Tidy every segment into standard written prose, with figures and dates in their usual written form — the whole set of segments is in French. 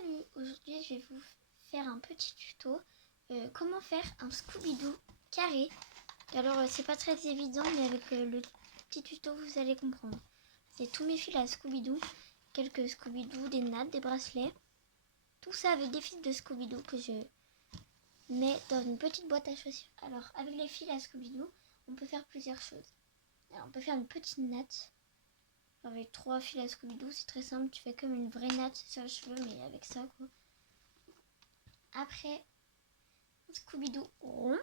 Salut, aujourd'hui je vais vous faire un petit tuto comment faire un Scooby-Doo carré. Alors c'est pas très évident, mais avec le petit tuto vous allez comprendre. C'est tous mes fils à Scooby-Doo, quelques Scooby-Doo, des nattes, des bracelets, tout ça avec des fils de Scooby-Doo que je mets dans une petite boîte à chaussures. Alors avec les fils à Scooby-Doo on peut faire plusieurs choses. Alors, on peut faire une petite natte avec 3 fils à Scooby-Doo, c'est très simple, tu fais comme une vraie natte sur les cheveux mais avec ça quoi. Après, un Scooby-Doo rond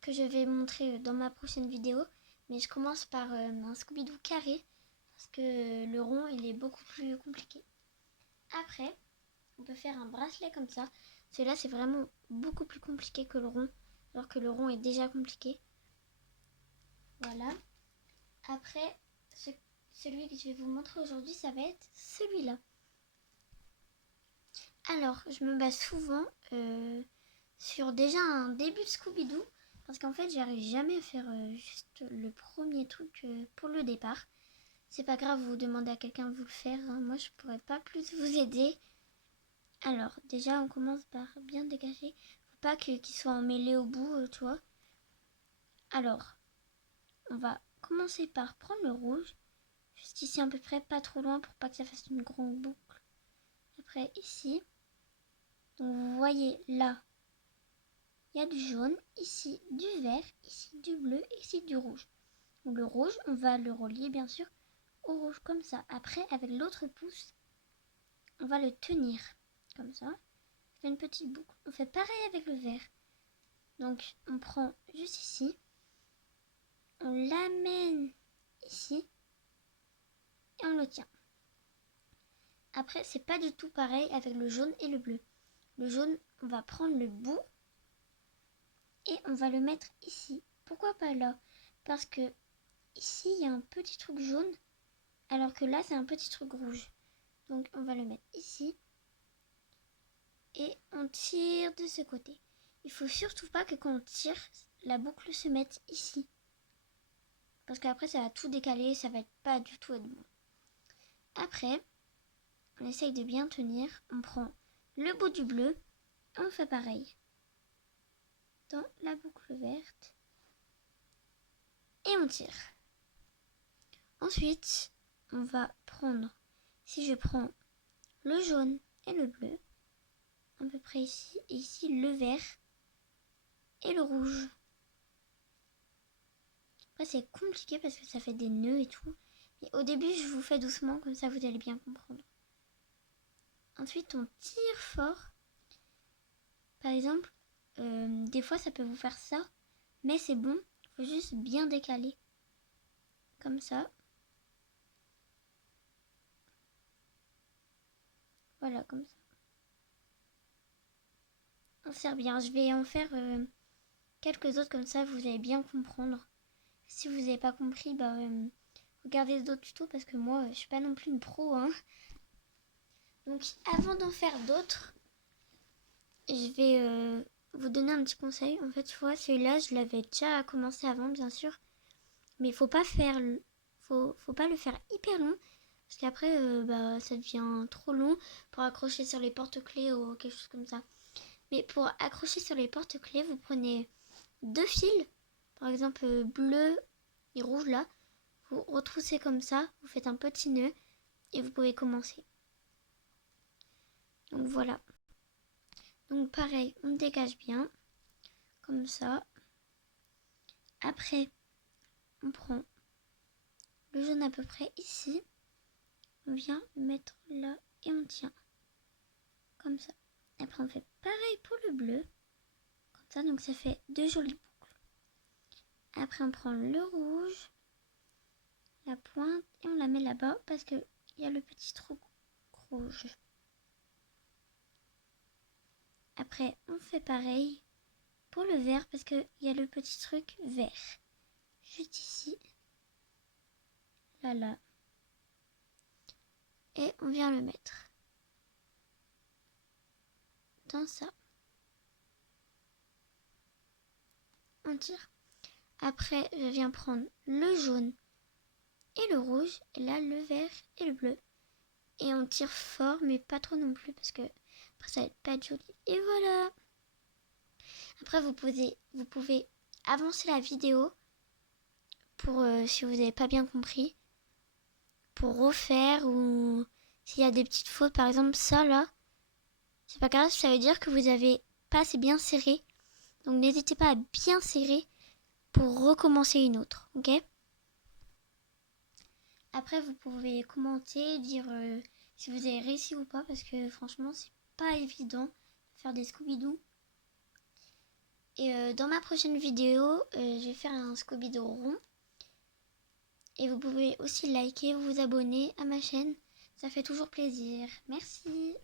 que je vais montrer dans ma prochaine vidéo, mais je commence par un Scooby-Doo carré parce que le rond il est beaucoup plus compliqué. Après, on peut faire un bracelet comme ça. Celui-là c'est vraiment beaucoup plus compliqué que le rond, alors que le rond est déjà compliqué. Voilà. Après, celui que je vais vous montrer aujourd'hui, ça va être celui-là. Alors, je me base souvent sur déjà un début de Scooby-Doo, parce qu'en fait, j'arrive jamais à faire juste le premier truc pour le départ. C'est pas grave, vous demandez à quelqu'un de vous le faire, hein. Moi, je pourrais pas plus vous aider. Alors, déjà, on commence par bien dégager. Faut pas qu'il soit emmêlé au bout, tu vois. Alors, on va commencer par prendre le rouge, juste ici à peu près, pas trop loin pour pas que ça fasse une grande boucle. Après, ici. Donc, vous voyez là, il y a du jaune, ici du vert, ici du bleu, ici du rouge. Donc le rouge, on va le relier bien sûr au rouge comme ça. Après, avec l'autre pouce, on va le tenir comme ça. On fait une petite boucle. On fait pareil avec le vert. Donc on prend juste ici, on l'amène ici et on le tient. Après, c'est pas du tout pareil avec le jaune et le bleu. Le jaune, on va prendre le bout et on va le mettre ici. Pourquoi pas là? Parce que ici, il y a un petit truc jaune, alors que là, c'est un petit truc rouge. Donc, on va le mettre ici. Et on tire de ce côté. Il faut surtout pas que quand on tire, la boucle se mette ici. Parce qu'après, ça va tout décaler, ça va pas du tout être bon. Après, on essaye de bien tenir. On prend le bout du bleu. On fait pareil. Dans la boucle verte. Et on tire. Ensuite, on va prendre, si je prends le jaune et le bleu, à peu près ici, et ici le vert et le rouge. Après c'est compliqué parce que ça fait des nœuds et tout, mais au début je vous fais doucement, comme ça vous allez bien comprendre. Ensuite on tire fort. Par exemple, des fois ça peut vous faire ça, mais c'est bon, il faut juste bien décaler. Comme ça. Voilà, comme ça. On serre bien. Je vais en faire quelques autres comme ça, vous allez bien comprendre. Si vous n'avez pas compris, regardez d'autres tutos parce que moi, je suis pas non plus une pro, hein. Donc, avant d'en faire d'autres, je vais vous donner un petit conseil. En fait, tu vois, celui-là, je l'avais déjà commencé avant, bien sûr. Mais il faut pas le faire hyper long. Parce qu'après, ça devient trop long pour accrocher sur les porte-clés ou quelque chose comme ça. Mais pour accrocher sur les porte-clés, vous prenez 2 fils. Par exemple, bleu et rouge là. Vous retroussez comme ça. Vous faites un petit nœud. Et vous pouvez commencer. Donc voilà. Donc pareil, on dégage bien. Comme ça. Après, on prend le jaune à peu près ici. On vient le mettre là et on tient. Comme ça. Après, on fait pareil pour le bleu. Comme ça, donc ça fait 2 jolies boucles. Après, on prend le rouge, la pointe, et on la met là-bas parce qu'il y a le petit trou rouge. Après, on fait pareil pour le vert parce qu'il y a le petit truc vert. Juste ici. Là. Et on vient le mettre dans ça. On tire. Après, je viens prendre le jaune et le rouge. Et là, le vert et le bleu. Et on tire fort, mais pas trop non plus parce que Après, ça va pas être joli. Et voilà. Après, vous pouvez avancer la vidéo pour, si vous n'avez pas bien compris, pour refaire ou s'il y a des petites fautes. Par exemple, ça là, c'est pas grave, ça veut dire que vous avez pas assez bien serré. Donc, n'hésitez pas à bien serrer pour recommencer une autre, ok? Après, vous pouvez commenter, dire si vous avez réussi ou pas, parce que franchement, c'est pas évident de faire des Scooby-Doo. Et dans ma prochaine vidéo, je vais faire un Scooby-Doo rond. Et vous pouvez aussi liker, vous abonner à ma chaîne. Ça fait toujours plaisir. Merci.